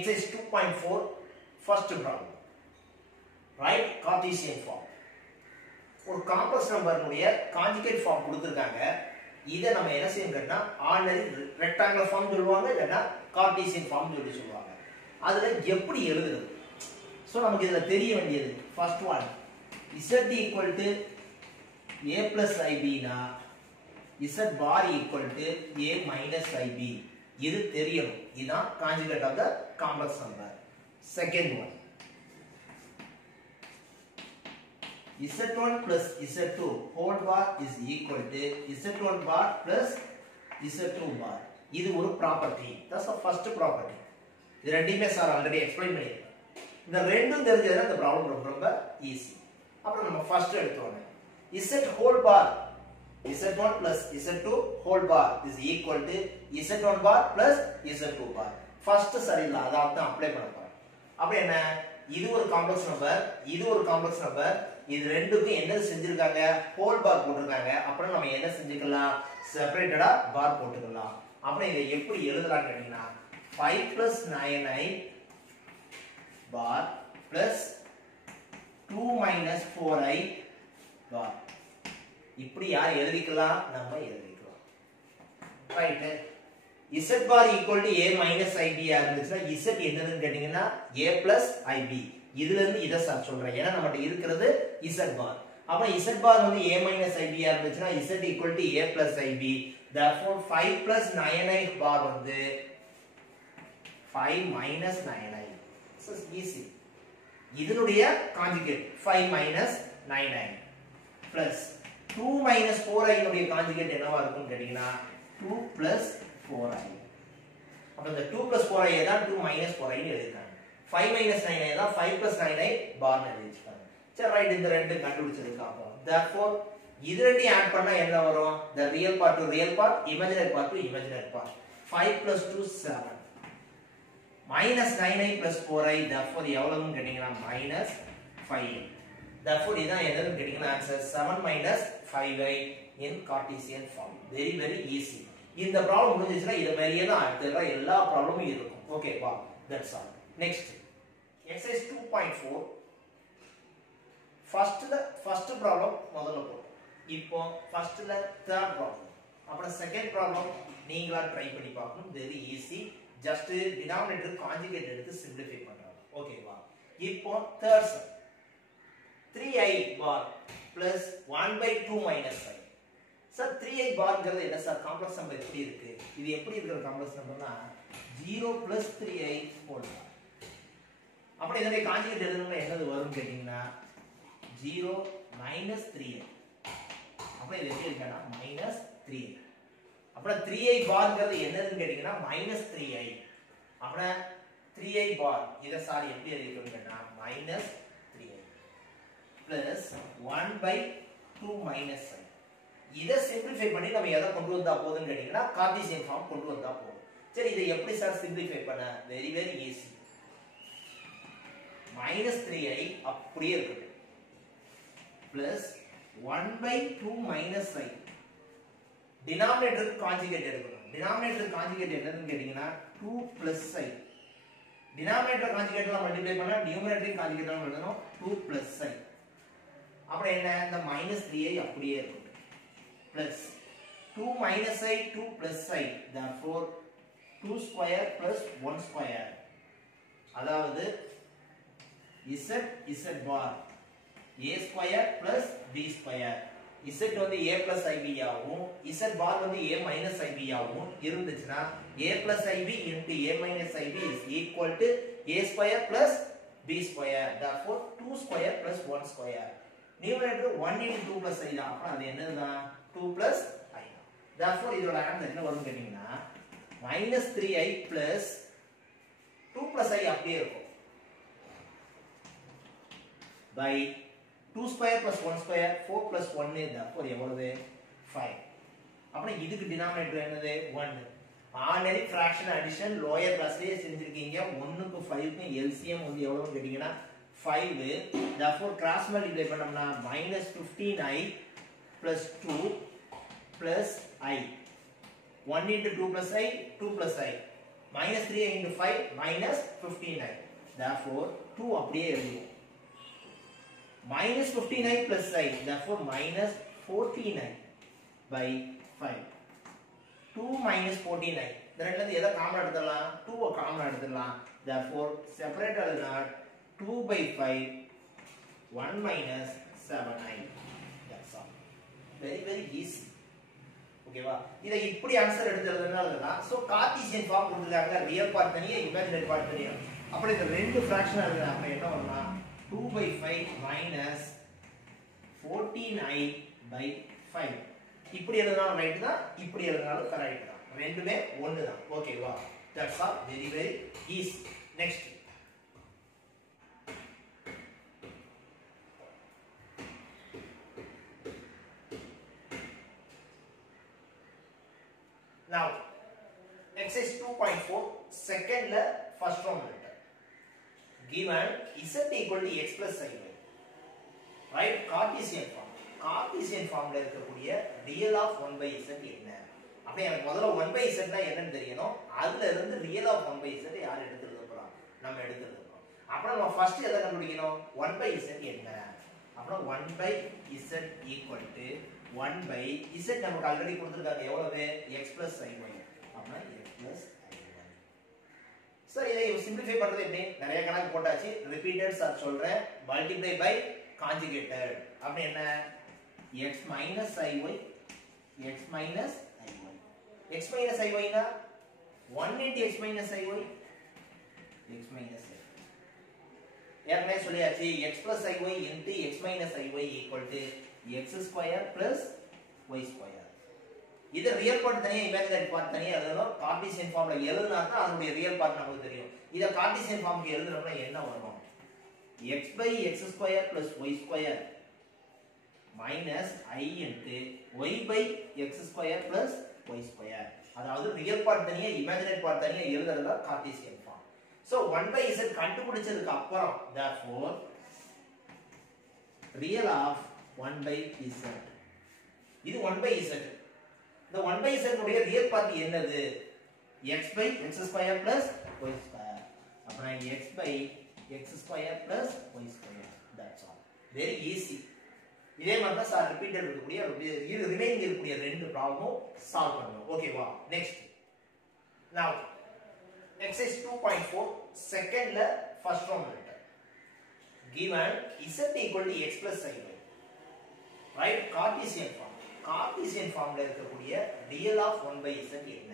exercise 2.4 first problem. Write Cartesian form. ஒரு complex நம்பர்னுடைய conjugate form கொடுத்திருக்காங்க. இத நம்ம என்ன செய்யணும்னா ஆர்டினரி ரெக்டாங்குலர் ஃபார்ம் சொல்லுவாங்க இல்லனா கார்ட்டீசியன் ஃபார்ம் சொல்லுவாங்க. அதுல எப்படி எழுதுறது? சோ நமக்கு இதுல தெரிய வேண்டியது first one z equal to a plus ib னா z bar equal to a minus ib. இது தெரியணும். இதுதான் conjugate of the complex number. Second one z1 plus z2 whole bar is equal to z1 bar plus z2 bar. இது ஒரு property. that's the first property. இது ரெண்டுமே sir already explain பண்ணிருக்கேன். இந்த ரெண்டும் தெரிஞ்சதுனா இந்த ப்ராப்ளம் ரொம்ப ஈஸி. அப்புறம் நம்ம first எடுத்துவோம். z whole bar z1 plus z2 whole bar is equal to z1 bar plus z2 bar. First சரியில்லை, அத தான் அப்ளை பண்ண போறோம். அப்ப என்ன, இது ஒரு காம்ப்ளெக்ஸ் நம்பர், இது ஒரு காம்ப்ளெக்ஸ் நம்பர், இது ரெண்டுக்கும் என்ன செஞ்சிருக்காங்க, ஹோல் பார் போட்டுருக்காங்க. அப்புறம் நம்ம என்ன செஞ்சுக்கலாம், செப்பரேட்டடா பார் போட்டுக்கலாம். அப்புறம் இதை எப்படி எழுதலாம் கேட்டீங்கன்னா 5 plus 9i bar plus 2 minus 4i bar. இப்படி யார் எழுதிக்கலாம், நம்ம எழுதிக்கலாம். Right. z bar equal to a minus ib இருந்துச்சுன்னா z என்னதுன்னு கேட்டீங்கன்னா a plus ib. இதுல இருந்து இத சார் சொல்றேன், ஏன்னா நம்மட்ட இருக்கிறது z bar. அப்ப z bar வந்து a minus ib இருந்துச்சுன்னா z equal to a plus ib. therefore 5 plus 9i bar வந்து 5 minus 9i. this is easy. இதனுடைய conjugate 5 minus 9i plus 2 minus 4i உடைய கான்ஜுகேட் என்னவா இருக்கும்னு கேட்டீங்கன்னா 2 plus 4i. அப்ப இந்த 2 plus 4i தான் 2 minus 4i ன்னு எழுதிருக்காங்க. 5 minus 9i தான் 5 plus 9i பார் ன்னு எழுதிருக்காங்க. சரி ரைட், இந்த ரெண்டு கண்டுபிடிச்சதுக்கு அப்புறம் therefore இது ரெண்டையும் ஆட் பண்ணா என்ன வரும், the real part to real part, imaginary part to imaginary part. 5 plus 2 7 minus 9i plus 4i. therefore எவ்வளவுன்னு கேட்டீங்கன்னா minus 5i. therefore இதான் என்னன்னு கேட்டீங்கன்னா answer 7 minus 5i in Cartesian form. very very easy. இந்த ப்ராப்ளம் முடிஞ்சிச்சுனா இத மாதிரியே தான் அடுத்த எல்லா ப்ராப்ளமும் இருக்கும். ஓகே வா, that's all. Next exercise 2.4 first problem முதல்ல போறோம். இப்போ ஃபர்ஸ்ட்ல தேர்ட் ப்ராப்ளம், அப்புறம் செகண்ட் ப்ராப்ளம் நீங்களா ட்ரை பண்ணி பார்க்கணும். Very easy. Just denominator conjugate எடுத்து சிம்பிளிஃபை பண்றாங்க. ஓகேவா? இப்போ third sum 3i bar plus 1/2 minus i. Sir 3i பார்ங்கிறது என்ன சார், காம்ப்ளெக்ஸ் நம்பர் எப்படி இருக்கு, இது எப்படி இருக்கிற complex நம்பர்னா 0 plus 3i whole bar. அப்ப இதனுடைய கான்ஜுகேட் எழுதணும்னா என்னது வரும் கேட்டிங்கன்னா 0 minus 3i. அப்ப இது எப்படி இருக்குன்னா minus 3i. அப்புறம் 3i பார்ங்கிறது என்னதுன்னு கேட்டிங்கன்னா minus 3i. அப்புறம் 3i bar இத சார் எப்படி எழுதிக்கணும் கேட்டா minus 3i plus 1/2 minus i. இத சிம்பிளிஃபை பண்ணி நம்ம எதை கொண்டு வந்தா போதும்னு கேட்டீங்கன்னா கார்ட்டீசியன் ஃபார்ம் கொண்டு வந்தா போதும். சரி, இதை எப்படி சார் சிம்பிளிஃபை பண்ண, வெரி வெரி ஈஸி. -3i அப்படியே இருக்கு plus 1/2 minus i. Denominator conjugate எடுக்கணும். டினாமினேட்டர் கான்ஜுகேட் என்னன்னு கேட்டீங்கன்னா 2 plus i. டினாமினேட்டர் கான்ஜுகேட்ல மல்டிப்ளை பண்ணா நியூமரேட்டர் கான்ஜுகேட்ல எழுதணும் 2 plus i. அப்புறம் என்ன, இந்த -3i அப்படியே இருக்கு plus 2 minus i 2 plus i. therefore 2 square plus 1 square. அதாவது z bar a square plus b square. z வந்து a plus ib ஆகும், z bar வந்து a minus ib ஆகும் இருந்துச்சுனா a plus ib into a minus ib is equal to a square plus b square. therefore 2 square plus 1 square. Numerator 1 into 2 plus i தான். அப்ப அது என்னதுதான் 2 plus i. therefore இதோட answer என்ன வரும்னு கேட்டீங்கன்னா -3i plus 2 plus i அப்படியே இருக்கும் by 2 square plus 1 square 4 plus 1 therefore எவ்வளவு 5. அப்புறம் இதுக்கு டினாமினேட்டர் என்னது 1. ஆர்டினரி ஃபிராக்ஷன் அடிஷன் லோயர் கிளாஸ்லயே செஞ்சிருக்கீங்க. 1 க்கு 5 க்கு எல்சிஎம் வந்து எவ்வளவுன்னு கேட்டீங்கன்னா 5. therefore cross multiply பண்ணோம்னா -15i plus 2 plus i. 1 into 2 plus i 2 plus i. minus 3 into 5 minus 59. Therefore 2 அப்படியே எழுதுவோம். minus 59 plus I, therefore minus 49 by 5. 2 minus 49. இந்த ரெண்டுல இருந்து எதை காமன் எடுத்துடலாம்? 2 காமன் எடுத்துடலாம். Therefore separate எழுதுனா 2 by 5 1 minus 7i. That's all. Very easy. ஓகேவா? இத இப்படி ஆன்சர் எடுத்து எழுதுறதுனால சோ கார்ட்டீசியன் ஃபார்ம் கொடுத்திருக்காங்க. ரியல் பார்ட் தனியா இமேஜினரி பார்ட் தனியா. அப்ப இந்த ரெண்டு ஃபிராக்ஷன் எழுதுனா அப்ப என்ன வரும்னா 2 by 5 minus 14i by 5. இப்படி எழுதுனாலும் ரைட் தான், இப்படி எழுதுனாலும் கரெக்ட் தான். ரெண்டுமே ஒண்ணு தான். ஓகேவா? That's all. Very easy. Next. Now, exercise 2.4, second la first form letter. Given z equal to x plus iy. Right? Cartesian form. Cartesian form la இருக்கக்கூடிய real of 1 by z என்ன? அப்ப எனக்கு முதல்ல 1 by z னா என்னன்னு தெரியணும். அதுல இருந்து real of 1 by z யார் எடுத்து எழுத போறோம்? நம்ம எடுத்து எழுத போறோம். அப்ப நம்ம ஃபர்ஸ்ட் எதை கண்டுபிடிக்கணும்? 1 by z என்ன? அப்ப 1 by z equal to 1 by z நமக்கு ஆல்ரெடி கொடுத்திருக்காங்க எவ்வளவு x plus iy அப்பனா x plus iy. சரி இதை சிம்பிளிஃபை பண்றது எப்படி? நிறைய கணக்கு போட்டாச்சு. ரிப்பீட்டட் சார் சொல்றேன். Multiply by conjugated. அப்ப என்ன? x minus iy x minus iy. x minus iy னா 1 into x minus iy x minus iy. ஏற்கனவே சொல்லியாச்சு x plus iy into x minus iy equal to x square plus y square. இது real part தனியா imaginary part தனியா எழுதணும். Cartesian ஃபார்ம்ல எழுதுனா தான் அதனுடைய ரியல் பார்ட் நமக்கு தெரியும். இத கார்ட்டீசியன் ஃபார்முக்கு எழுதுறோம்னா என்ன வரும்? x by x square plus y square minus i into y by x square plus y square. அதாவது ரியல் பார்ட் தனியா இமேஜினரி பார்ட் தனியா எழுதுறதா Cartesian form. So 1 by z கண்டுபிடிச்சதுக்கு அப்புறம் therefore real of 1 by z. இது 1 by z. இந்த 1 by z உடைய real part என்னது? x by x square plus y square. அப்பனா x by x square plus y square. That's all. Very easy. இதே மாதிரி தான் சார் ரிப்பீட்டட் இருக்கக்கூடிய இது ரிமைனிங் இருக்கக்கூடிய ரெண்டு ப்ராப்ளமும் சால்வ் பண்ணனும். ஓகேவா? நெக்ஸ்ட். Now exercise 2.4 செகண்ட்ல first form letter. Given z equal to x plus iy. Right? Cartesian form. Cartesian ஃபார்ம்ல இருக்கக்கூடிய ரியல் ஆஃப் 1 by z என்ன?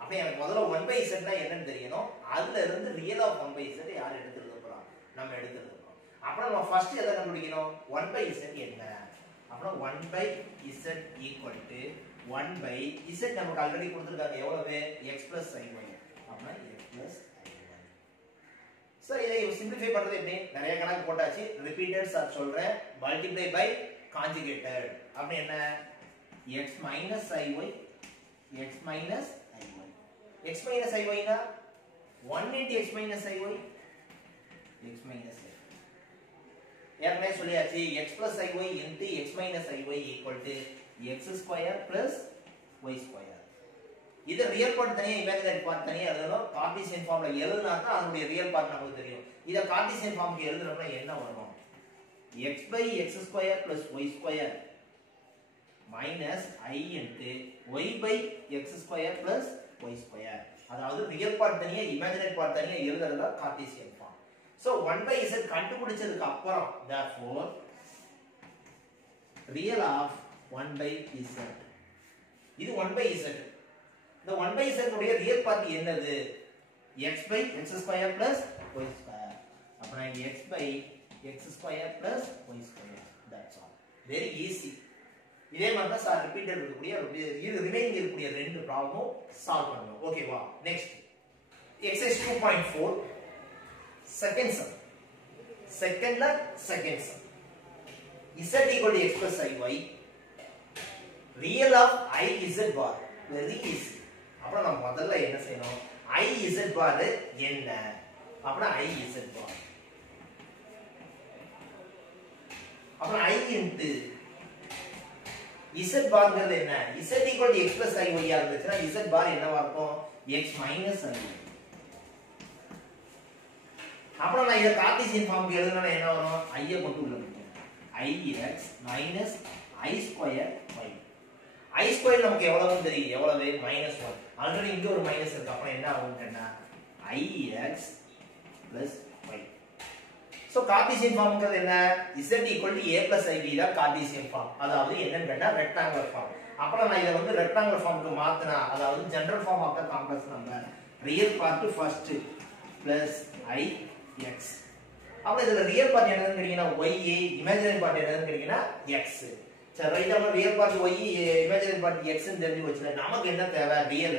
அப்ப எனக்கு முதல்ல 1 by z னா என்னன்னு தெரியணும். அதுல இருந்து ரியல் ஆஃப் 1 by z யார் எடுத்து எழுத போறோம்? நம்ம எடுத்து எழுத போறோம். அப்ப நம்ம ஃபர்ஸ்ட் எதை கண்டுபிடிக்கணும்? 1 by z என்ன? அப்ப 1 by z equal to 1 by z நமக்கு ஆல்ரெடி கொடுத்திருக்காங்க எவ்வளவு? x plus iy. அப்பனா x plus iy. சரி இதை சிம்பிளிஃபை பண்றது எப்படி? நிறைய கணக்கு போட்டாச்சு. ரிப்பீட்டட் சார் சொல்றேன். Multiply by conjugated. அப்ப என்ன? x minus iy x minus iy. x minus iy னா 1 into x minus iy x minus iy. ஏற்கனவே சொல்லியாச்சு x plus iy into x minus iy equal to x square plus y square. இது real part தனியா imaginary part தனியா எழுதணும். Cartesian ஃபார்ம்ல எழுதுனா தான் அதனுடைய ரியல் பார்ட் நமக்கு தெரியும். இத கார்ட்டீசியன் ஃபார்முக்கு எழுதுறோம்னா என்ன வரும்? x by x square plus y square minus i into y by x square plus y square. அதாவது ரியல் பார்ட் தனியா இமேஜினரி பார்ட் தனியா எழுதுறதா Cartesian form. So 1 by z கண்டுபிடிச்சதுக்கு அப்புறம் therefore real of 1 by z. இது 1 by z. இந்த 1 by z உடைய real part என்னது? x by x square plus y square. அப்பனா x by x square plus y square. That's all. Very easy. இதே மாதிரி தான் சார் ரிப்பீட்டட் இருக்கக்கூடிய இது ரிமைனிங் இருக்கக்கூடிய ரெண்டு ப்ராப்ளமும் சால்வ் பண்ணனும். ஓகேவா? நெக்ஸ்ட். Exercise 2.4 second sum. செகண்ட்ல second sum. z equal to x plus iy. Real of I z bar. Very easy. அப்புறம் நம்ம முதல்ல என்ன செய்யணும்? I z bar என்ன? அப்புறம் I z bar. அப்புறம் I into z பார்ங்கிறது என்ன? z equal to x plus iy ஆ இருந்துச்சுனா z bar என்னவா இருக்கும்? x minus iy. அப்புறம் நான் இத கார்ட்டீசியன் ஃபார்முக்கு எழுதுனா என்ன வரும் I ஐ கொண்டு உள்ள வைக்கணும் ix minus I square y I square நமக்கு எவ்வளவுன்னு தெரியும் எவ்வளவு -1 ஆல்ரெடி இங்க ஒரு மைனஸ் இருக்கு அப்ப என்ன ஆகும் கேட்டா ix plus y so Cartesian ஃபார்ம்ங்கிறது என்ன z a plus ib தான் கார்ட்டீசியன் ஃபார்ம் அதாவது என்னன்னு கேட்டா ரெக்டாங்குலர் ஃபார்ம் அப்புறம் நான் இத வந்து ரெக்டாங்குலர் ஃபார்முக்கு மாத்துனா அதாவது general form of the complex number real part first plus ix அப்புறம் இதுல ரியல் பார்ட் என்னன்னு கேட்டீங்கன்னா ya இமேஜினரி பார்ட் என்னன்னு கேட்டீங்கன்னா x சரி ரைட் நம்ம real part y imaginary part x ன்னு தெரிஞ்சு வச்சுல நமக்கு என்ன தேவை real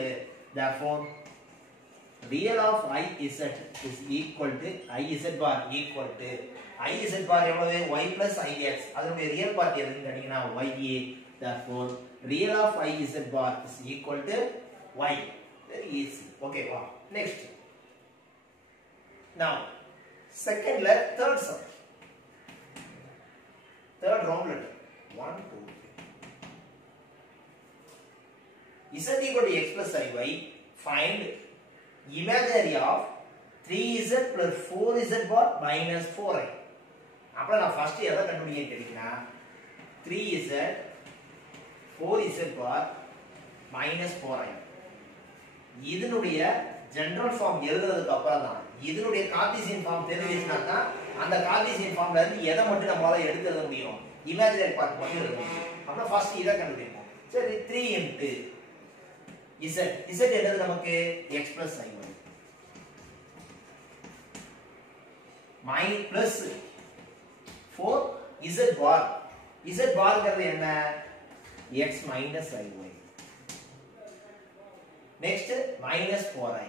therefore real of iz is equal to iz bar equal to iz bar எவ்வளவு y plus ix அதனுடைய ரியல் பார்ட் எதுன்னு கேட்டீங்கன்னா ya therefore real of iz bar is equal to y very easy okay wow next now second la third sum third round letter 1 2 z equal to x plus iy find imaginary of 3z plus 4z bar minus 4i அப்ப நான் first எதை கண்டுபிடிக்க கேட்டினா 3z 4z bar minus 4i இதனுடைய general form எழுதுறதுக்கு அப்புறம் தான் இதனுடைய Cartesian form தெரிஞ்சினா தான் அந்த கார்ட்டீசியன் ஃபார்ம்ல இருந்து எதை மட்டும் நம்மளால எடுத்து எழுத முடியும் இமேஜினரி பார்ட் மட்டும் எழுத முடியும் அப்ப ஃபர்ஸ்ட் இத கண்டுபிடிப்போம் சரி 3 into z என்னது நமக்கு x plus iy minus plus 4 z barங்கிறது என்ன x minus iy next minus 4i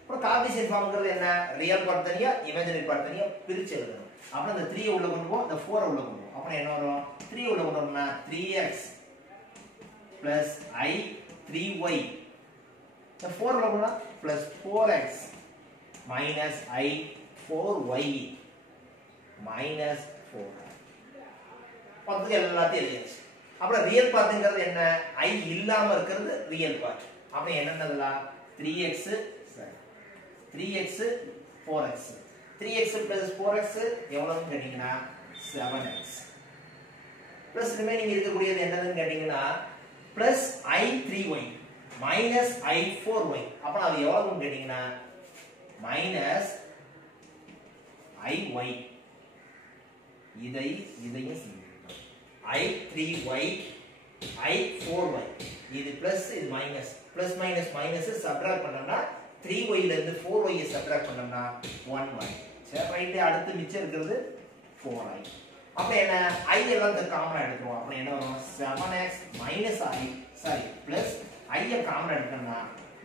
அப்புறம் கார்ட்டீசியன் ஃபார்ம்ங்கிறது என்ன ரியல் பார்ட் தனியா இமேஜினரி பார்ட் தனியா பிரிச்சு எழுதணும் அப்புறம் அந்த 3 உள்ள கொண்டு போ அந்த 4 உள்ள கொண்டு போ அப்புறம் என்ன வரும் 3 உள்ள கொண்டு வரணும்னா 3x plus I 3y the 4 உள்ள கொண்டு plus 4x minus I 4y minus 4 பத்து எல்லாத்தையும் எழுதியாச்சு அப்புறம் ரியல் பார்ட்ங்கிறது என்ன I இல்லாம இருக்கிறது ரியல் பார்ட் அப்புறம் என்னன்னதுலாம் 3x 3x 4x 3x plus 4x எவ்வளவுன்னு கேட்டீங்கன்னா 7x plus remaining இருக்கக்கூடியது என்னதுன்னு கேட்டீங்கன்னா plus I 3y minus I 4y அப்ப அது எவ்வளவுன்னு கேட்டீங்கன்னா minus IY இதையும் simple I 3y I 4y இது plus இது minus plus minus minus subtract பண்ணோம்னா 3y ல இருந்து 4y சப்ட்ராக்ட் பண்ணோம்னா 1y சரி ரைட் அடுத்து மிச்சம் இருக்கிறது 4i அப்ப என்ன i எல்லாம் காமனா எடுத்துறோம் அப்ப என்ன வரும் 7x minus i sorry plus i ஐ காமனா எடுத்தோம்னா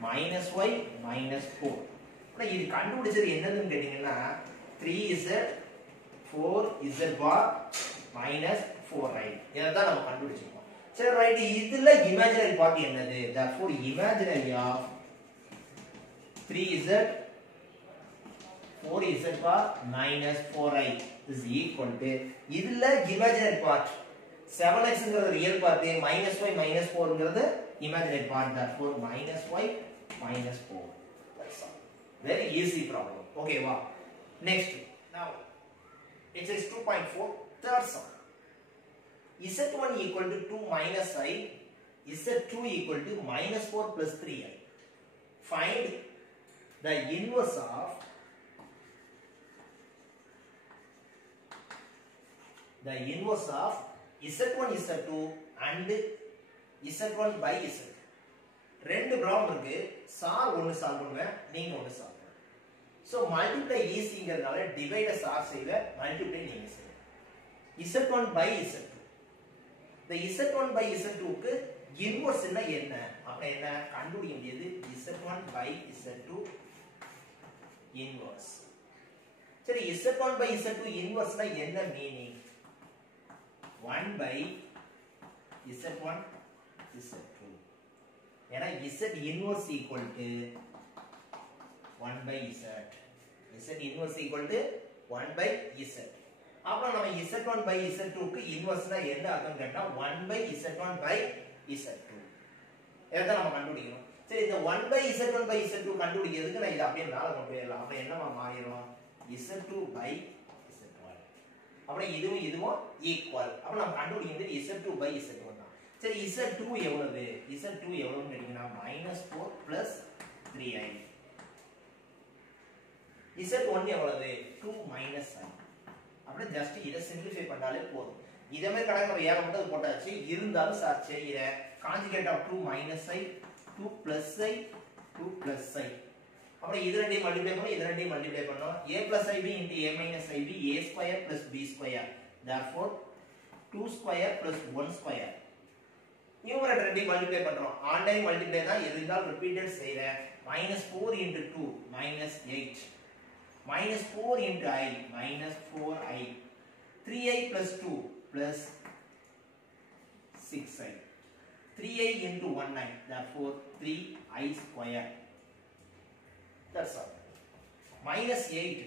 -y -4 அப்ப இது கண்டுபிடிச்சது என்னதுன்னு கேட்டிங்கன்னா 3z 4z bar -4i இத தான் நம்ம கண்டுபிடிச்சிருக்கோம் சரி ரைட் இதுல இமேஜினரி பார்ட் என்னது therefore imaginary of 3z 4z bar -4i is equal to இதுல imaginary part 7x ங்கிறது ரியல் பார்ட் -y -4 ங்கிறது imaginary part therefore -y -4 that's all very easy problem okay wow next now exercise 2.4 third sum z1 equal to 2 minus I z2 equal to -4 plus 3i find the inverse of z1 z2 and z1 by z ரெண்டு problem இருக்கு sir ஒன்னு solve பண்ணுவேன் நீங்க ஒன்னு solve பண்ணுங்க so multiply ஈஸிங்கறதால டிவைட sir செய்த multiply நீங்க செய்யுங்க z1 by z2 the z1 by z2 க்கு இன்வெர்ஸ் என்ன அப்ப என்ன கண்டுபிடிக்க முடியாது z1 by z2 இன்வெர்ஸ் சரி z1 by z2 இன்வெர்ஸ்னா என்ன மீனிங் 1 by z1 z2 ஏனா z inverse equal to 1 by z inverse equal to 1 by z அப்புறம் நம்ம z1 by z2 க்கு இன்வெர்ஸ்னா என்ன அர்த்தம் கேட்டா 1 by z1 by z2 இத நம்ம கண்டுபிடிக்கணும் சரி இந்த 1 by z1 by z2 கண்டுபிடிக்கிறதுக்கு நான் இத அப்படியே மேல கொண்டு போயிரலாம். அப்ப என்னமா மாறிரும்? z2 by z1. அப்புறம் இதுவும் ஈக்குவல். அப்ப நம்ம கண்டுபிடிக்கிறது z2 by z1 தான். சரி z2 எவ்வளவு? z2 எவ்வளவுன்னு கேட்டீங்கன்னா -4 plus 3i. z1 எவ்வளவு? 2 minus i. அப்படியே ஜஸ்ட் இத சிம்பிளிஃபை பண்ணாலே போதும். இதே மாதிரி கணக்கு ஏகப்பட்டது போட்டாச்சு. இருந்தாலும் சார் செய்யற conjugate of 2 minus i 2 plus i 2 plus i. அப்புறம் இது ரெண்டையும் மல்டிப்ளை பண்ணோம், இது ரெண்டையும் மல்டிப்ளை பண்ணோம். a plus ib into a minus ib a square plus b square. Therefore 2 square plus 1 square. Numerator ரெண்டையும் மல்டிப்ளை பண்றோம். ஆன் டைம் மல்டிப்ளை தான் இருந்தால் ரிப்பீட்டட் செய்றேன். -4 into 2 -8. -4 into I -4i. 3i plus 2 plus 6i. 3i into 1i. Therefore 3i square. That's all. -8.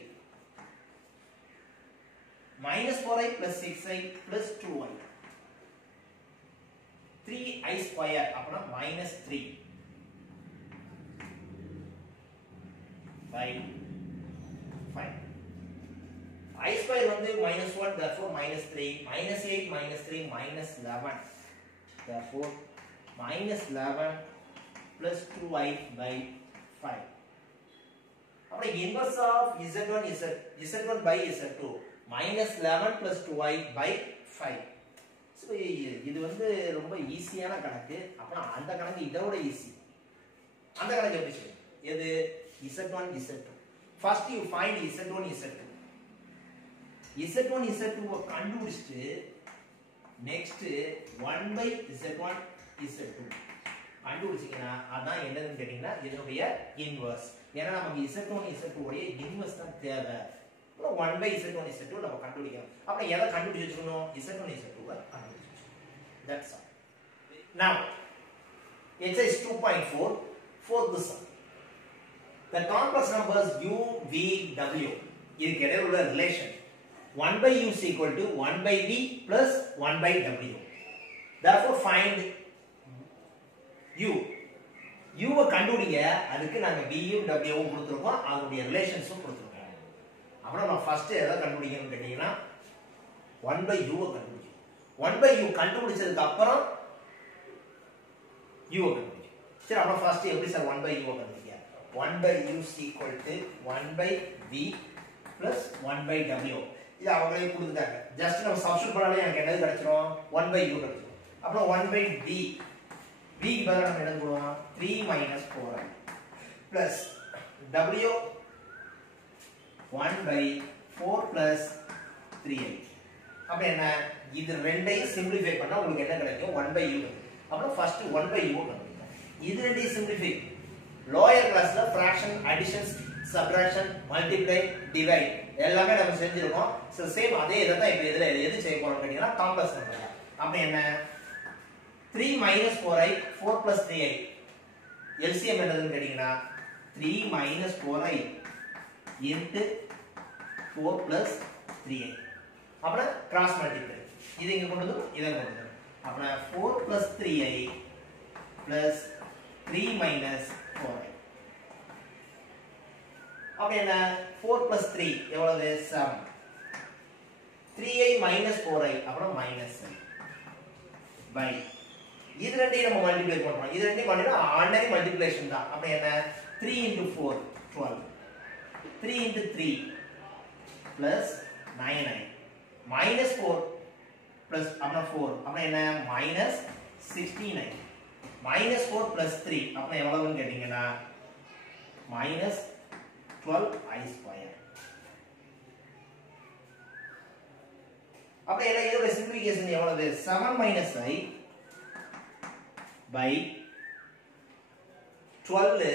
-4i plus 6i plus 2i. 3i square அப்பனா -3 by 5. I square வந்து -1 therefore -3 -8 -3 -11 therefore -11 plus 2i by 5. அப்படி inverse of z1 by z2 -11 plus 2i by 5. So இது வந்து ரொம்ப ஈஸியான கணக்கு. அப்ப அந்த கணக்கு இதோட ஈஸி. அந்த கணக்கு எப்படி செய்யணும்? எது z1 z2. First you find z1 z2. z1 z2 கண்டுபிடிச்சிட்டு next 1 by z1 z2 கண்டுபிடிச்சீங்கன்னா அதான் என்னதுன்னு கேட்டீங்கன்னா இதனுடைய இன்வர்ஸ். ஏன்னா நமக்கு z1 z2 உடைய இன்வர்ஸ் தான் தேவை. 1 by z1 z2 நம்ம கண்டுபிடிக்கணும். அப்ப எதை கண்டுபிடிச்சு வச்சுக்கணும்? z1 z2 கண்டுபிடிச்சு. That's all. Now exercise 2.4 fourth sum. The complex numbers u, v, w இதுக்கு இடையில உள்ள relation 1 by u is equal to 1 by v plus 1 by w. Therefore find u. u வை கண்டுபிடிங்க. அதுக்கு நாங்க v யும் w யும் கொடுத்திருக்கோம். அதோட ரிலேஷன்ஸும் கொடுத்திருக்கோம். அப்புறம் நான் ஃபர்ஸ்ட் எதை கண்டுபிடிக்கணும்னு கேட்டீங்கன்னா 1 by u வை கண்டுபிடிக்கணும். 1 by u கண்டுபிடிச்சதுக்கு அப்புறம் u வை கண்டுபிடிக்கணும். சரி அப்புறம் ஃபர்ஸ்ட் எப்படி சார் 1 by u வை கண்டுபிடிக்க? 1 by u is equal to 1 by v plus 1 by w. இது அவங்களே கொடுத்துட்டாங்க. ஜஸ்ட் நம்ம சப்ஸ்டிட்யூட் பண்ணாலே எனக்கு என்னது கிடைச்சிரும்? 1 by u கிடைச்சிரும். அப்புறம் 1 by v. v க்கு பதிலா நம்ம என்ன போடுவோம்? 3 minus 4i plus w 1 by 4 plus 3i. அப்ப என்ன? இது ரெண்டையும் சிம்பிளிஃபை பண்ணா உங்களுக்கு என்ன கிடைக்கும்? 1 by u. அப்புறம் ஃபர்ஸ்ட் 1 by u கண்டுபிடிங்க. இது ரெண்டையும் சிம்பிளிஃபை லோயர் கிளாஸ்ல fraction, addition, subtraction, multiply, divide எல்லாமே நம்ம செஞ்சிருக்கோம். சோ சேம் அதே இத தான் இப்போ இதுல எது செய்ய போறோம் கேட்டினா காம்ப்ளெக்ஸ் நம்பர். அப்ப என்ன? 3 minus 4i 4 plus 3i. LCM என்னதுன்னு கேட்டினா 3 minus 4i into 4 plus 3i. அப்புறம் கிராஸ் மல்டிப்ளை. இது இங்க கொண்டு வந்து இத கொண்டு வந்து. அப்புறம் 4 plus 3i plus 3 minus 4i. அப்ப என்ன? 4 plus 3 எவ்வளவு? 7. 3i minus 4i அப்புறம் minus 7 by இது ரெண்டையும் நம்ம மல்டிப்ளை பண்றோம். இது ரெண்டையும் பண்ணினா ஆர்டினரி மல்டிப்ளிகேஷன் தான். அப்ப என்ன? 3 into 4 12. 3 into 3 plus 9i minus 4 plus அப்புறம் 4 அப்புறம் என்ன? minus 16i minus 4 plus 3 அப்புறம் எவ்வளவுன்னு கேட்டீங்கன்னா minus 12i square. அப்ப என்ன? இதோட சிம்பிளிஃபிகேஷன் எவ்வளவு? 7 minus i by 12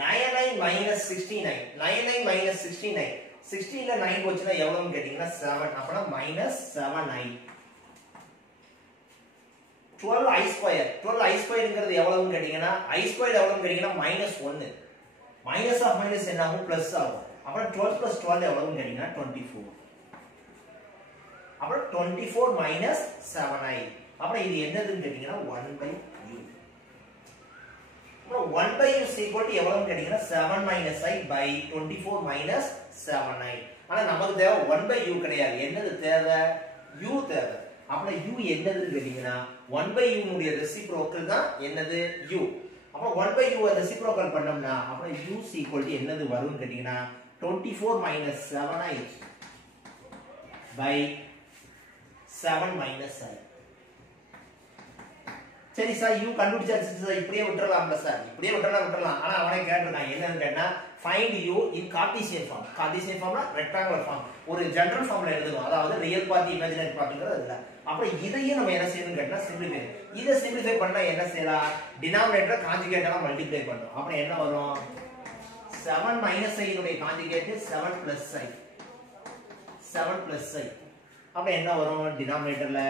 9i minus 16i 9i minus 16i 16 ல 9 போச்சுனா எவ்வளவுன்னு கேட்டிங்கன்னா 7 அப்பனா minus 7i 12i square 12i squareங்கிறது எவ்வளவுன்னு கேட்டிங்கன்னா i squared எவ்வளவுன்னு கேட்டிங்கன்னா minus 1 minus of minus என்ன ஆகும்? plus ஆகும். அப்புறம் 12 plus 12 எவ்வளவுன்னு கேட்டிங்கன்னா 24. அப்புறம் 24 minus 7i. அப்புறம் இது என்னதுன்னு கேட்டிங்கன்னா 1 by u. 1 by u is equal to எவ்வளவுன்னு கேட்டீங்கன்னா 7 minus i by 24 minus 7i. ஆனா நமக்கு தேவை 1 by u கிடையாது. என்னது தேவை? u தேவை. அப்ப u என்னதுன்னு கேட்டீங்கன்னா 1 by u உடைய ரெசிப்ரோக்கல் தான் என்னது u. அப்ப 1 by u ரெசிப்ரோக்கல் பண்ணோம்னா அப்ப u is equal to என்னது வரும்னு கேட்டீங்கன்னா 24 minus 7i by 7 minus i. சரி சார் u கண்டுபிடிச்சாச்சு சார், இப்படியே விட்டுறலாம்ல சார்? இப்படியே விட்டுறலாம். ஆனா அவனே கேட்டிருக்கான் என்னன்னு கேட்டா find u in Cartesian form. Cartesian formனா rectangular form. ஒரு ஜெனரல் ஃபார்ம்ல எழுதணும். அதாவது ரியல் பார்ட் இமேஜினரி பார்ட்ங்கிறது இல்ல. அப்ப இதையும் நம்ம என்ன செய்யணும்னு கேட்டா சிம்பிளிஃபை. இத சிம்பிளிஃபை பண்ணா என்ன செய்யலாம்? டினாமினேட்டர் கான்ஜுகேட்டரா மல்டிப்ளை பண்ணனும். அப்ப என்ன வரும்? 7 minus i உடைய conjugate 7 plus i. 7 plus i. அப்ப என்ன வரும் டினாமினேட்டர்ல?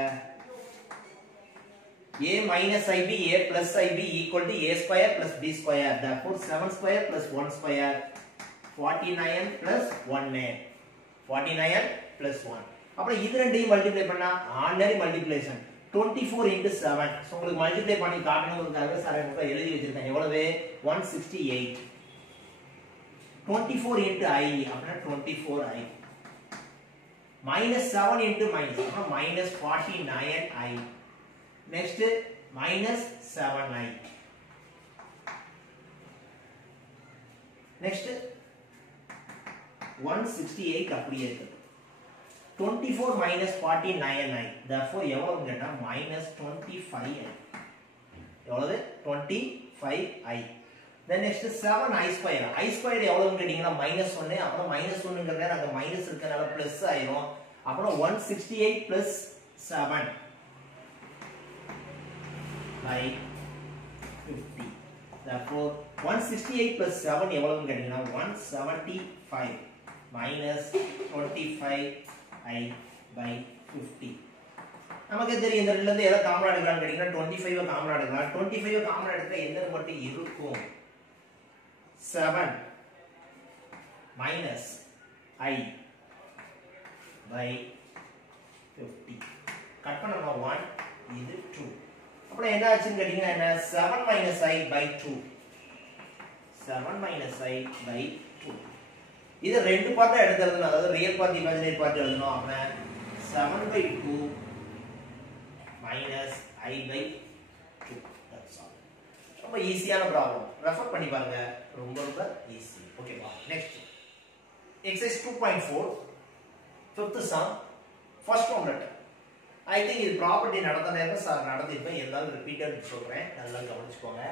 a minus ib a plus ib equal to a square plus b square. Therefore 7 square plus 1 square 49 plus 1 49 plus 1. அப்புறம் இது ரெண்டையும் மல்டிப்ளை பண்ணா ஆர்டினரி மல்டிப்ளிகேஷன் 24 into 7. சோ உங்களுக்கு multiply பண்ணி காட்டணும்ன்றதுக்காக சார் எனக்கு எழுதி வச்சிருக்கேன். எவ்வளவு? 168. 24 into i அப்படினா 24i. minus 7 into minus அப்ப minus 49i. Next minus 7i. Next 168 அப்படியே இருக்கு. 24 minus 49i. Therefore எவ்வளவு கேட்டா minus 25i. எவ்வளவு? 25i. Then next 7i square. I square எவ்வளவுன்னு கேட்டீங்கன்னா minus 1. அப்புறம் minus 1ங்கறத அங்க minus இருக்கனால plus ஆயிரும். அப்புறம் 168 plus 7 by 50. Therefore 168 plus 7 எவ்வளவுன்னு கேட்டீங்கன்னா 175 minus 25i by 50. நமக்கு தெரியும் இந்த ரெண்டுல இருந்து எதை காமனா எடுக்கலாம்னு கேட்டீங்கன்னா 25 காமனா எடுக்கலாம். 25 காமனா எடுத்தா என்னது மட்டும் இருக்கும்? 7 minus i by 50. கட் பண்ணோம்னா 1 இது 2. அப்புறம் என்ன ஆச்சுன்னு கேட்டீங்கன்னா என்ன? 7 minus i by 2. 7 minus i by 2. இது ரெண்டு பார்ட்டா எடுத்துறதுனா அதாவது ரியல் பார்ட் இமேஜினரி பார்ட் எழுதணும். அப்ப 7 by 2 minus i by 2. That's all. ரொம்ப ஈஸியான ப்ராப்ளம். ரெஃபர் பண்ணி பாருங்க. ரொம்ப ஈஸி. ஓகேவா? Next exercise 2.4 fifth sum first one letter. I think இது ப்ராப்பர்ட்டி நடந்த நேரம் சார் நடந்திருப்பேன். எல்லாரும் ரிப்பீட்டட் சொல்றேன். நல்லா கவனிச்சுக்கோங்க.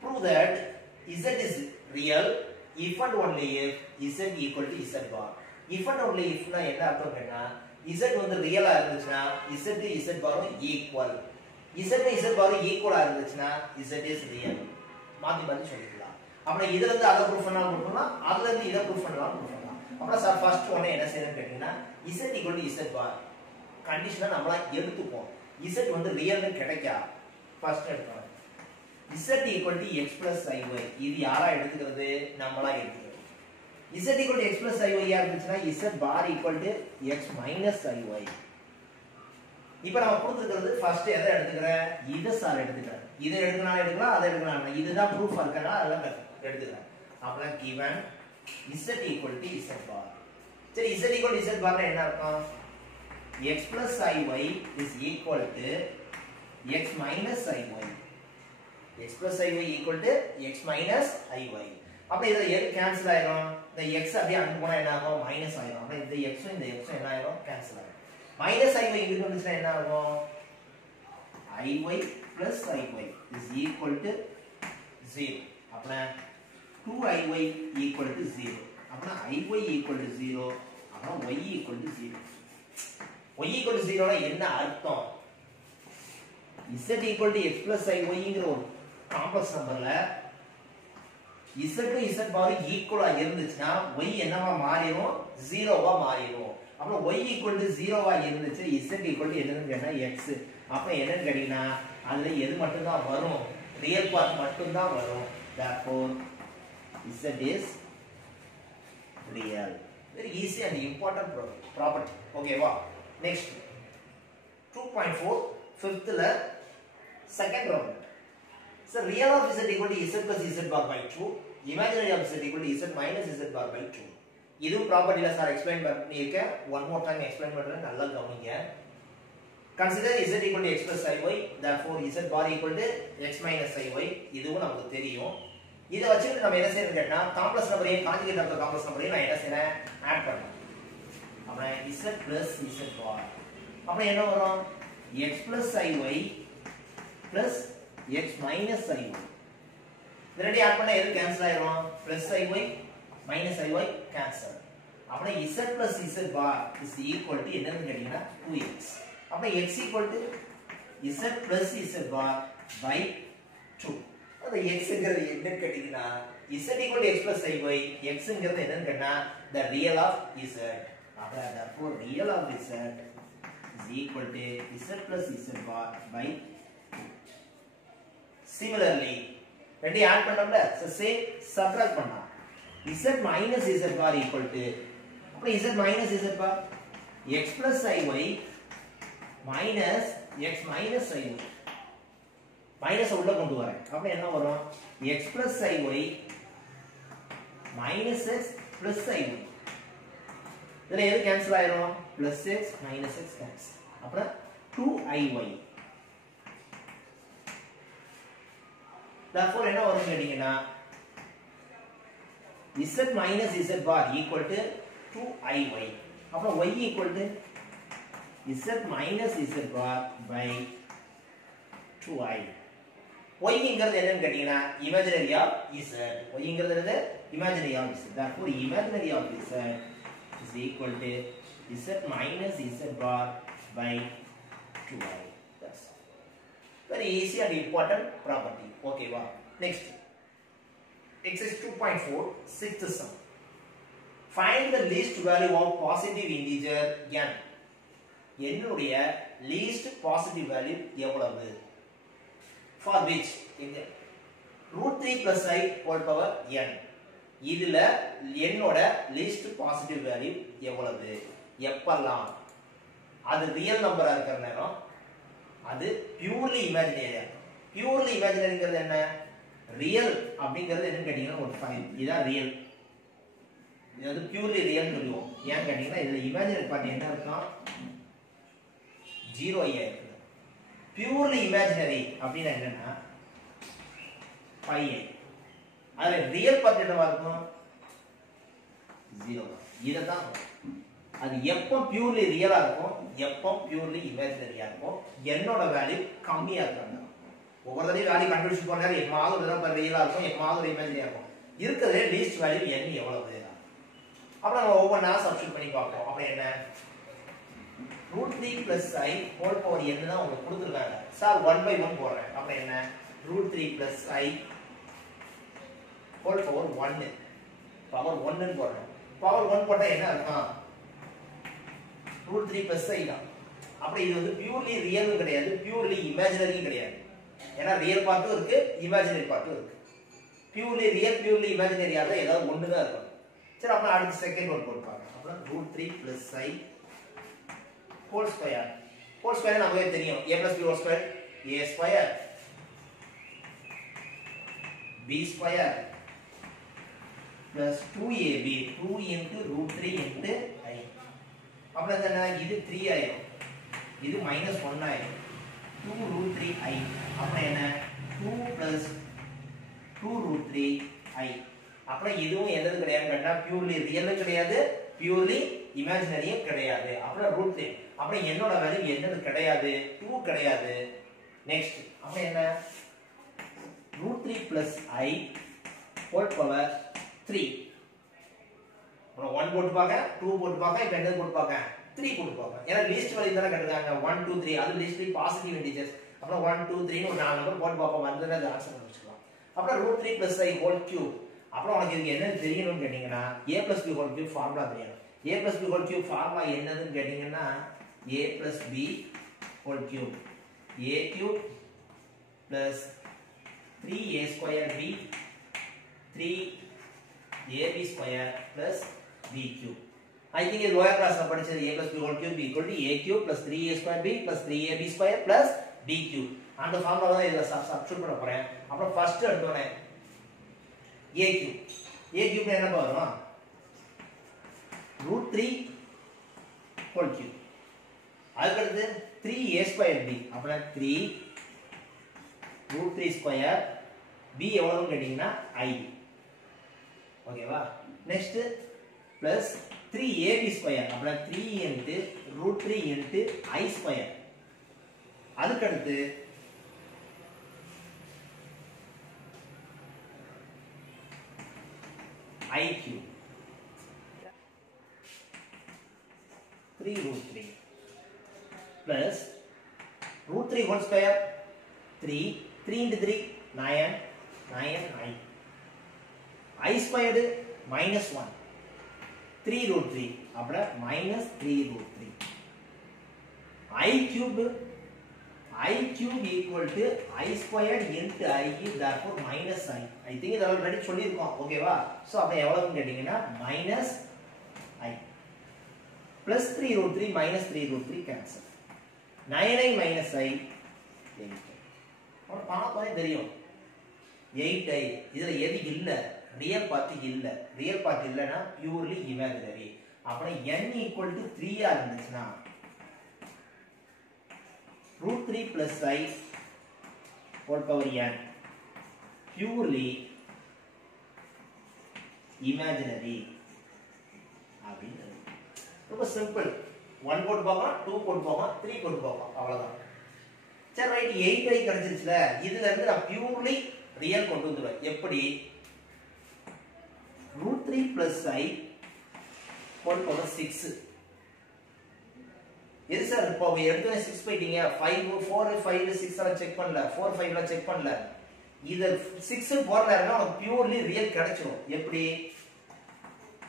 Prove that z is real if and only if z equal to z bar. If and only if னா என்ன அர்த்தம் கேட்டா z வந்து ரியலா இருந்துச்சுனா z z பாரும் ஈக்குவல். z பாரும் ஈக்குவலா இருந்துச்சுனா z is real. மாத்தி மாத்தி சொல்லிக்கலாம். அப்புறம் இதுல இருந்து அத ப்ரூஃப் பண்ணலாம் பண்ணலாம். அதுல இருந்து இத ப்ரூஃப் பண்ணலாம் பண்ணலாம். அப்புறம் சார் ஃபர்ஸ்ட் ஒண்ணே என்ன செய்யணும் கேட்டீங்கன்னா z equal to z bar கண்டிஷனை நம்மளா எடுத்துப்போம். z வந்து ரியல்னு கிடைக்கா ஃபர்ஸ்ட் எடுக்கணும். z equal to x plus iy. இது யாரா எடுத்துக்கிறது? நம்மளா எடுத்துக்கிறது. z equal to x plus iy யா இருந்துச்சுனா z bar equal to x minus iy. இப்போ நாம கொடுத்திருக்கிறது ஃபர்ஸ்ட் எதை எடுத்துக்கறேன்? இத சார் எடுத்துக்கறேன். இத எடுக்கனா எடுக்கலாம், அத எடுக்கலாம். இதுதான் ப்ரூஃப் இருக்கனா அதெல்லாம் எடுத்துக்கறேன். அப்பனா given z equal to z bar. சரி z equal to z bar னா என்ன அர்த்தம்? x plus iy is equal to x minus iy. x plus iy equal to x minus iy. அப்ப இதுல எது கேன்சல் ஆயிரும்? இந்த x அப்படியே அங்க போனா என்ன ஆகும்? மைனஸ் ஆயிரும். அப்ப இந்த x இந்த x என்ன ஆயிரும்? கேன்சல் ஆயிரும். மைனஸ் iy இங்க வந்துச்சுனா என்ன ஆகும்? iy plus iy is equal to 0. அப்ப 2iy equal to 0. அப்ப iy equal to 0. அப்ப y equal to 0. y equal to 0 னா என்ன அர்த்தம்? z equal to x plus iy ங்கற ஒரு காம்ப்ளெக்ஸ் நம்பர்ல z க்கு z பார் ஈக்குவலா இருந்துச்சுனா y என்னவா மாறிரும்? 0வா மாறிரும். அப்ப y equal to 0வா இருந்துச்சு z equal to என்னன்னு கேட்டா x. அப்ப என்னன்னு கேட்டீங்கன்னா அதுல எது மட்டும் தான் வரும்? ரியல் பார்ட் மட்டும் தான் வரும். Therefore z is real. Very easy and important property. Okay வா? Next 2.4 fifth ல second round. So real of z equal to z plus z bar by 2. Imaginary of z equal to z minus z bar by 2. இது ப்ராப்பர்ட்டில sir explain பண்ணிருக்கேன். One more time explain பண்றேன், நல்லா கவனிங்க. Consider z equal to x plus iy, therefore z bar equal to x minus iy. இதுவும் நமக்கு தெரியும். இத வச்சிட்டு நம்ம என்ன செய்யணும் கேட்டா காம்ப்ளெக்ஸ் நம்பரையும் கான்ஜுகேட் நம்பர் காம்ப்ளெக்ஸ் நம்பரையும் நான் என்ன செய்றேன் ஆட் பண்றேன். அப்ப z plus z bar. அப்ப என்ன வரும்? x plus iy plus x minus iy. Ready add பண்ணா எது கேன்சல் ஆயிரும்? plus iy minus iy cancel. அப்ப z plus z bar is equal to என்னன்னு கேட்டீங்கன்னா 2x. அப்ப x equal to z plus z bar by 2. அது x ங்கிறது என்னன்னு கேட்டீங்கன்னா z equal to x plus iy, x ங்கிறது என்னன்னு கேட்டா the real of z. அப்ப therefore real of z is equal to z plus z bar by 2. Similarly, ரெண்டு add பண்ணோம்ல, so say subtract பண்ணா z minus z bar equal to அப்ப z minus z bar x plus iy minus x minus iy. Minus உள்ள கொண்டு வரேன். அப்ப என்ன வரும்? x plus iy minus x plus iy. இதுல எது கேன்சல் ஆயிரும்? plus x minus x cancel. அப்புறம் 2iy. therefore என்ன வரும் கேட்டீங்கன்னா z minus z bar equal to 2iy. அப்புறம் y equal to z minus z bar by 2i. y ங்கிறது என்னன்னு கேட்டீங்கன்னா imaginary of z. y ங்கிறது என்னது? imaginary of z. therefore imaginary of z is equal to z minus z bar by 2i. That's very easy and important property. Okay, wow. Next, exercise 2.4, sixth sum. Find the least value of positive integer n. என்னுடைய least positive value எவ்வளவு? For which in root 3 plus I whole power n. இதுல என்னோட least positive value எவ்வளவு? எப்பல்லாம் அது real நம்பரா இருக்கிற நேரம் அது பியூர்லி இமேஜினரி. பியூர்லி இமேஜினரிங்கிறது என்ன? ரியல் அப்படிங்கிறது என்னன்னு கேட்டீங்கன்னா ஒரு 5. இதான் ரியல். இது வந்து பியூர்லி ரியல் சொல்லுவோம். ஏன் கேட்டீங்கன்னா இதுல இமேஜினரி பார்ட் என்ன இருக்கும்? 0 ஐ இருக்கு. பியூர்லி இமேஜினரி அப்படின்னா என்னன்னா 5i. அதுல ரியல் பார்ட் என்னவா இருக்கும்? 0. இதுதான் அது எப்போ பியூர்லி ரியலா இருக்கும், எப்போ பியூர்லி இமேஜினரியா இருக்கும், என்னோட வேல்யூ கம்மியா இருக்காங்க. ஒவ்வொரு தடவை வேல்யூ கண்டுபிடிச்சு போனாரு எம்மாவது ஒரு தடவை ரியலா இருக்கும், எம்மாவது ஒரு இமேஜினரியா இருக்கும். இருக்கிறதுல லீஸ்ட் வேல்யூ n எவ்வளவு? அப்புறம் நம்ம ஒவ்வொன்றா சப்ஸ்டிட்யூட் பண்ணி பார்ப்போம். அப்ப என்ன? root 3 plus I whole power n தான் உங்களுக்கு கொடுத்திருக்காங்க. சார் 1/1 போடுறேன். அப்ப என்ன? root 3 plus I whole power 1. Power 1 ன்னு போடுறேன். பவர் 1 போட்டா என்ன அர்த்தம்? root 3 plus I தான். அப்ப இது வந்து பியூர்லி ரியலும் கிடையாது, பியூர்லி இமேஜினரியும் கிடையாது. ஏன்னா ரியல் பார்ட்டும் இருக்கு, இமேஜினரி பார்ட்டும் இருக்கு. பியூர்லி ரியல், பியூர்லி இமேஜினரியா தான் ஏதாவது ஒண்ணு தான் இருக்கும். சரி, அப்ப அடுத்த செகண்ட் ஒன் போட்டு பார்க்கலாம். அப்ப root 3 plus I whole square. Whole square நமக்கு தெரியும். a plus b whole square a square b square plus 2ab 2 into root 3 into I. அப்புறம் என்ன? இது 3 ஆயிரும், இது -1 ஆயிரும். 2 root 3 I. அப்புறம் என்ன? 2 plus 2 root 3 I. அப்புறம் இதுவும் எது கிடையாது கேட்டா பியூர்லி ரியலும் கிடையாது, பியூர்லி இமேஜினரியும் கிடையாது. அப்புறம் root 3. அப்புறம் என்னோட வேல்யூ என்னது கிடையாது? 2 கிடையாது. நெக்ஸ்ட் அப்புறம் என்ன? root 3 plus I whole power 3. அப்புறம் 1 போட்டு பாக்க, 2 போட்டு பாக்க, இப்ப என்னது போட்டு பாக்க? 3 போட்டு பாக்க. ஏன்னா லீஸ்ட் வேல்யூ தான கேட்டிருக்காங்க. 1 2 3 அது லீஸ்ட் பாசிட்டிவ் இன்டிஜர்ஸ். அப்புறம் 1 2 3 னு ஒரு நாலு நம்பர் போட்டு பாப்போம், வந்ததுனா அது ஆன்சர் கண்டுபிடிக்கலாம். அப்புறம் root 3 plus I whole cube. அப்புறம் உங்களுக்கு இதுக்கு என்ன தெரியணும்னு கேட்டீங்கன்னா a plus b whole cube formula தெரியணும். a plus b whole cube formula என்னதுன்னு கேட்டீங்கன்னா a plus b whole cube a cube plus 3a square b 3ab square plus b cube. I think in lower class படிச்சது a plus b whole cube equal to a cube plus 3a square b plus 3ab square plus d cube அந்த formula தான் இதுல substitute பண்ண போறேன். அப்புறம் first எடுத்தோனே a cube என்ன வரும் √3 whole cube. அதுக்கு 3a square b அப்பனா 3 √3 ஸ்கொயர் b எவ்வளவுன்னு கேட்டிங்கன்னா i. ஓகேவா? நெக்ஸ்ட் பிளஸ் 3ab ஸ்கொயர் அப்பனா 3 into √3 into i ஸ்கொயர். அதுக்கு அடுத்து i cube 3 √3 plus √3 whole square 3 into 3 9 i squared minus 1 3 √3 அப்பட minus 3 √3 i cube equal to I squared into I is therefore minus I. I think இது already சொல்லிருக்கோம். ஓகேவா? So அப்ப எவ்வளவுன்னு கேட்டிங்கனா minus I plus 3 √3 minus 3 √3 cancel. 9i minus I 8. அப்ப பாப்போம் தெரியும் 8i இதுல எது இல்ல ரியல் பார்ட் இல்ல. ரியல் பார்ட் இல்லனா பியூர்லி இமேஜினரி. அப்ப n equal to 3 ஆ இருந்துச்சுனா √3 plus I whole power n purely imaginary அப்படின்றது ரொம்ப சிம்பிள். 1 போட்டு பார்க்கலாம், 2 போட்டு பார்க்கலாம், 3 போட்டு பார்க்கலாம், அவ்வளவுதான். சரி ரைட் 8i கிடைச்சிருச்சுல, இதுல இருந்து நான் பியூர்லி ரியல் கொண்டு வந்துடுவேன். எப்படி √3 plus I whole power 6. எது சார் இப்போ எடுத்தோனே 6 போயிட்டீங்க 5 4 5 6 எல்லாம் செக் பண்ணல 4 5 எல்லாம் செக் பண்ணல இத 6 போறலன்னா உங்களுக்கு பியூர்லி ரியல் கிடைச்சிரும். எப்படி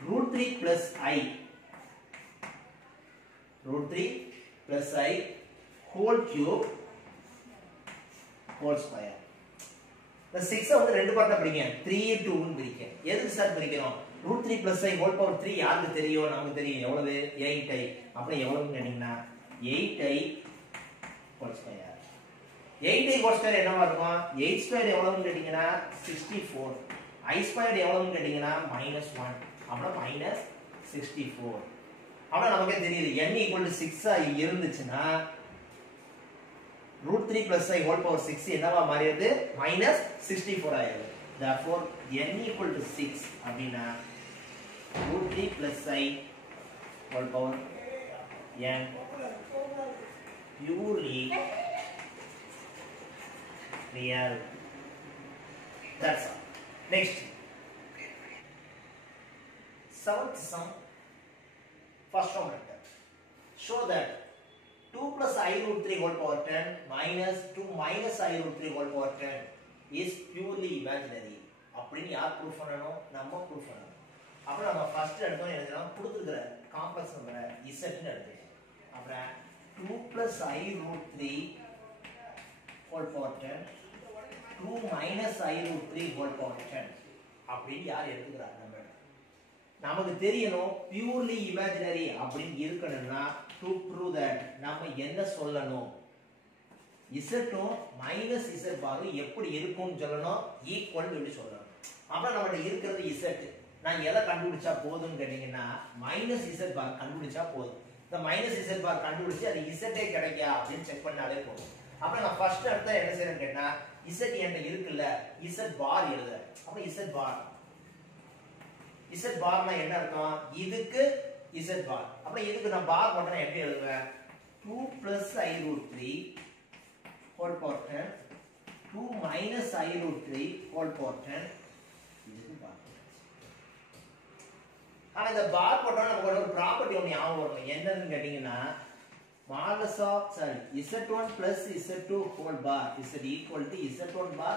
√3 plus I √3 plus I whole cube whole square. இந்த 6 வந்து ரெண்டு பார்ட்டா பிரிங்க 3 2 ன்னு பிரிங்க. எதுக்கு சார் பிரிக்கிறோம் √3 plus I whole power 3 யாருக்கு தெரியும் நமக்கு தெரியும் எவ்வளவு 8i. அப்ப எவ்வளவுன்னு கேட்டிங்கனா 8i whole square. 8i whole square என்னவா இருக்கும் 8 square எவ்வளவுன்னு கேட்டிங்கனா 64. I square எவ்வளவுன்னு கேட்டிங்கனா -1. அப்ப -64. அப்ப நமக்கு தெரியுது n equal to 6 ஆ இருந்துச்சுனா √3 plus I whole power 6 என்னவா மாறிடுது -64 ஆயிடுது. Therefore n equal to 6 அப்படினா √3 plus I whole power n purely real. That's all. Next, seventh sum, first round method. Show that 2 plus I √3 whole power 10 minus 2 minus I √3 whole power 10 is purely imaginary. அப்படின்னு யார் proof பண்ணணும் நம்ம proof பண்ணணும். அப்ப நம்ம first எடுத்தோம் எழுதலாம் கொடுத்திருக்கிற காம்ப்ளெக்ஸ் நம்பரை z ன்னு எடுத்துக்கலாம். அப்புறம் 2 plus I √3 whole power 10 2 minus I √3 whole power 10 அப்படின்னு யார் எடுத்துக்கிறாங்க நம்ம நமக்கு தெரியணும் பியூர்லி இமேஜினரி அப்படின்னு இருக்கணும்னா to prove that நாம என்ன சொல்லணும் z உம் minus z பாரும் எப்படி இருக்கும்னு சொல்லணும் ஈக்குவல் எப்படி சொல்லணும். அப்ப நம்மட்ட இருக்கிறது z. நான் எதை கண்டுபிடிச்சா போதும்னு கேட்டீங்கன்னா -z பார் கண்டுபிடிச்சா போதும். இந்த -z பார் கண்டுபிடிச்சு அது z ஏ கிடைக்கா அப்படின்னு செக் பண்ணாலே போதும். அப்ப நான் ஃபர்ஸ்ட் அடுத்து என்ன செய்யறேன்னு கேட்டா z என்கிட்ட இருக்குல்ல z பார் எழுதுறேன். அப்ப z பார்னா என்ன அர்த்தம் இதுக்கு z பார். அப்ப இதுக்கு நான் பார் மட்டும் நான் எப்படி எழுதுவேன் 2 plus I √3 whole power 10 2 minus I √3 whole power 10 இதுக்கு பார். ஆனா இந்த பார் போட்டா நமக்கு ஒரு ப்ராப்பர்ட்டி ஒன்னு ஞாபகம் வரும். என்னன்னு கேட்டீங்கன்னா modulus of z1 plus z2 whole bar is equal to z1 bar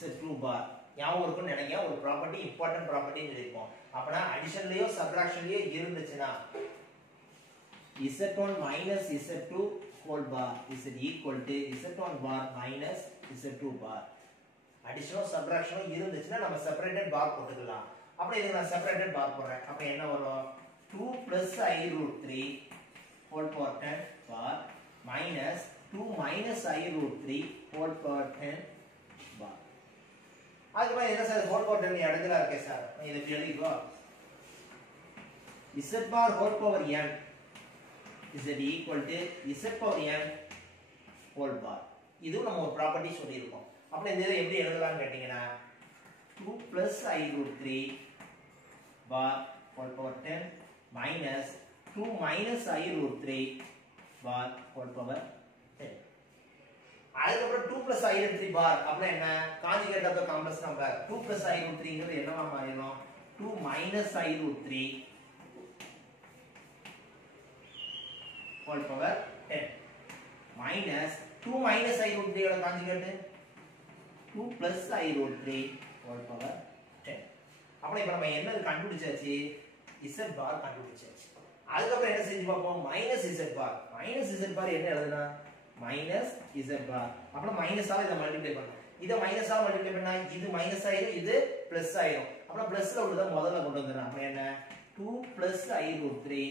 z2 bar. ஞாபகம் இருக்குன்னு நினைக்கிறேன். ஒரு ப்ராப்பர்ட்டி இம்பார்ட்டன்ட் ப்ராப்பர்ட்டின்னு சொல்லிருப்போம். அப்பனா அடிஷன்லயோ சப்ட்ராக்ஷன்லயோ இருந்துச்சுனா z1 minus z2 whole bar is equal to z1 bar minus z2 bar. அடிஷனோ சப்ட்ராக்ஷனோ இருந்துச்சுனா நம்ம செப்பரேட்டட் பார் போட்டுக்கலாம். அப்ப இதுக்கு நான் செப்பரேட்டட் பார் போடுறேன். அப்ப என்ன வரும் 2 plus I √3 whole power 10 bar minus 2 minus I root 3 whole power 10 bar. அதுக்கப்புறம் என்ன சார் whole power 10 இடத்துல இருக்கே சார் இதை இப்படி எழுதிக்கோ z bar whole power n is equal to z power n whole bar. இது நம்ம ஒரு ப்ராப்பர்ட்டி சொல்லியிருக்கோம். அப்ப இந்த இதை எப்படி எழுதலாம்னு கேட்டீங்கன்னா 2 plus I root 3 bar whole power 10 minus 2 minus I root 3 bar whole power 10. அதுக்கப்புறம் 2 plus I root 3 bar அப்படின்னா என்ன conjugate of the complex number 2 plus I root 3 ங்கிறது என்னவா மாறிடும் 2 minus I root 3 whole power 10 minus 2 minus I root 3 ஓட conjugate 2 plus I root 3 whole power 10. அப்ப இப்ப நம்ம என்ன கண்டுபிடிச்சாச்சு z bar கண்டுபிடிச்சாச்சு. அதுக்கப்புறம் என்ன செஞ்சு பார்ப்போம் minus z bar என்ன எழுதுனா minus z bar அப்புறம் மைனஸ் ஆல இத மல்டிப்ளை பண்ணனும். இத மைனஸ் ஆல மல்டிப்ளை பண்ணா இது மைனஸ் ஆயிடும் இது பிளஸ் ஆயிடும். அப்புறம் பிளஸ்ல உள்ளத முதல்ல கொண்டு வந்துறோம். அப்ப என்ன 2 plus I root 3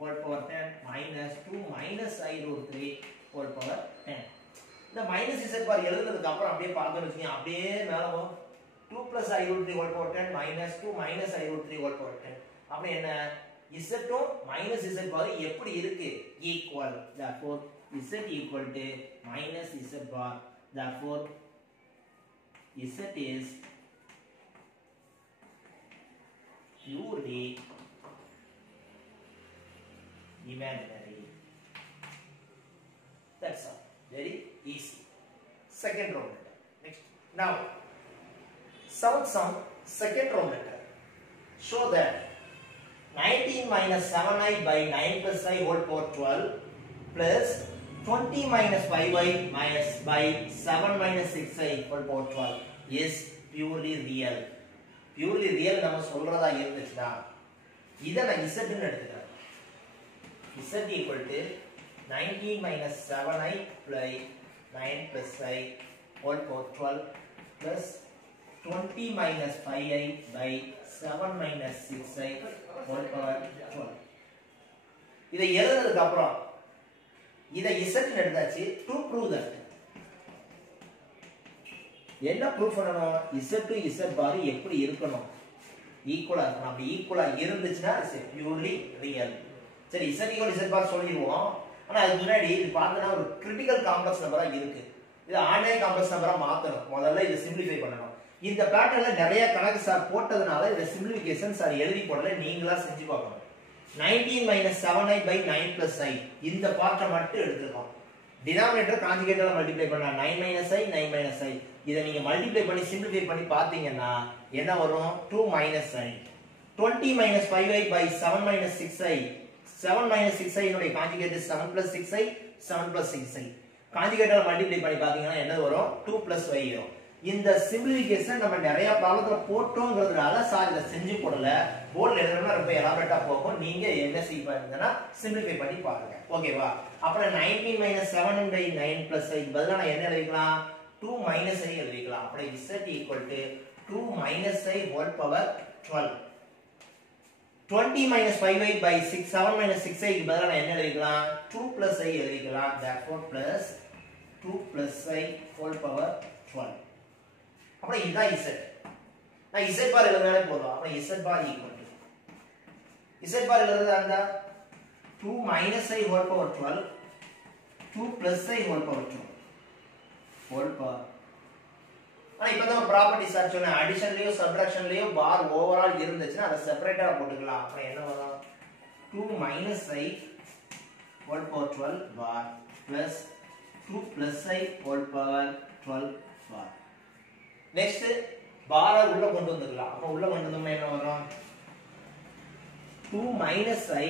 whole power 10 minus 2 minus I root 3 whole power 10. இந்த மைனஸ் z bar எழுதுனதுக்கு அப்புறம் அப்படியே பார்த்தோம்னு வெச்சீங்க அப்படியே மேல வரும் 2 plus I root 3 whole power 10 minus 2 minus I root 3 whole power 10. அப்ப என்ன z உம் minus z bar எப்படி இருக்கு equal. Therefore z equal to minus z bar. Therefore z is purely imaginary. That's all. Very easy. Second round letter. Next. Now, seventh sum, second round letter. Show that 19 minus 7i by 9 plus I whole power 12 plus 20 minus 5i minus by 7 minus 6i whole power 12 is purely real. Purely real நம்ம சொல்றதா இருந்துச்சுனா இத நான் z ன்னு எடுத்துக்கிறேன். z equal to 19 minus 7i by 9 plus I whole power 12 plus 20 minus 5i by 7 minus 6i whole power 12. இதை எழுதுனதுக்கு அப்புறம் இதை z ன்னு எடுத்தாச்சு. to prove that என்ன ப்ரூஃப் பண்ணனும் z to z bar எப்படி இருக்கணும் ஈக்குவலா இருக்கணும். அப்படி ஈக்குவலா இருந்துச்சுனா இட்ஸ் பியூர்லி ரியல். சரி z equal z bar சொல்லிடுவோம். ஆனா அதுக்கு முன்னாடி இது பார்த்தனா ஒரு கிரிட்டிக்கல் காம்ப்ளெக்ஸ் நம்பரா இருக்கு. இது ஆர்டினரி காம்ப்ளெக்ஸ் நம்பரா மாத்தணும். முதல்ல இத சிம்பிளிஃபை பண்ணனும். இந்த பேட்டர்ன்ல நிறைய கணக்கு சார் போட்டதனால இத சிம்பிளிஃபிகேஷன் சார் எழுதி போடல. நீங்களா செஞ்சு பார்க்கணும். 19 minus 7i by 9 plus I இந்த பார்ட்ட மட்டும் எடுத்துக்கோங்க. டினாமினேட்டர் கான்ஜுகேட்டால மல்டிப்ளை பண்ணா 9 minus I 9 minus I இத நீங்க மல்டிப்ளை பண்ணி சிம்பிளிஃபை பண்ணி பாத்தீங்கன்னா என்ன வரும் 2 minus I 20 minus 5i by 7 minus 6i 7 minus 6i இதோட conjugate 7 plus 6i 7 plus 6i கான்ஜுகேட்டால மல்டிப்ளை பண்ணி பாத்தீங்கன்னா என்ன வரும் 2 plus y வரும். இந்த சிம்பிளிஃபிகேஷன் நம்ம நிறைய ப்ராப்ளத்துல போட்டோம்ங்கிறதுனால சார் இத செஞ்சு போடல. போர்ட்ல எழுதணும்னா ரொம்ப எலாபரேட்டா போகும். நீங்க என்ன செய்வீங்கன்னா சிம்பிளிஃபை பண்ணி பாருங்க. ஓகேவா? அப்புறம் 19 minus 7 by 9 plus I பதிலா நான் என்ன எழுதிக்கலாம் 2 minus I எழுதிக்கலாம். அப்ப z equal to 2 minus I whole power 12. 20 minus 5i by 6 7 minus 6i க்கு பதிலா நான் என்ன எழுதிக்கலாம் 2 plus I எழுதிக்கலாம். therefore plus 2 plus I whole power 12. அப்புறம் இதான் z. நான் z பார் எழுதுனாலே போதும். அப்புறம் z bar equal to z பார் எழுதுறதா இருந்தா 2 minus I whole power 12 2 plus I whole power 12 whole power. ஆனா இப்போ தான் ப்ராப்பர்ட்டி சார் சொன்ன அடிஷன்லயோ சப்ட்ராக்ஷன்லயோ பார் ஓவரால் இருந்துச்சுன்னா அத செப்பரேட்டா போட்டுக்கலாம். அப்ப என்ன வரும் 2 minus I whole power 12 bar plus 2 plus I whole power 12 bar. Next பார உள்ள கொண்டு வந்துடலாம். அப்ப உள்ள கொண்டு வந்தோம்னா என்ன வரும் 2 minus I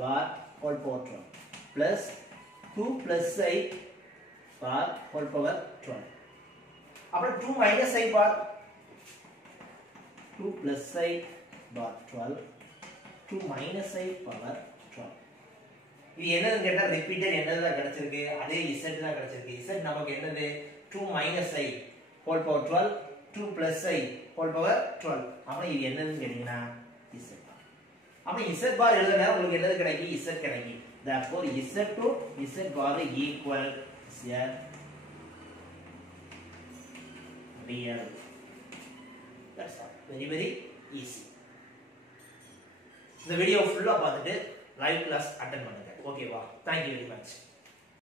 bar whole power 12 plus 2 plus I bar whole power 12. அப்புறம் 2 minus I bar 2 plus I bar 12 2 minus I power 12. இது என்னன்னு கேட்டா ரிப்பீட்டட் என்னதான் கிடைச்சிருக்கு அதே z தான் கிடைச்சிருக்கு. z நமக்கு என்னது 2 minus I whole power 12 2 plus I whole power 12. அப்ப இது என்னன்னு கேட்டீங்கன்னா z bar. அப்ப z bar எழுதுனா உங்களுக்கு என்னது கிடைக்கும் z கிடைக்கும். Therefore, Z to Z bar equal is a real. That's all. Very, very easy. The video full of live class attend பண்ணுங்க. Okay வா? Thank you very much.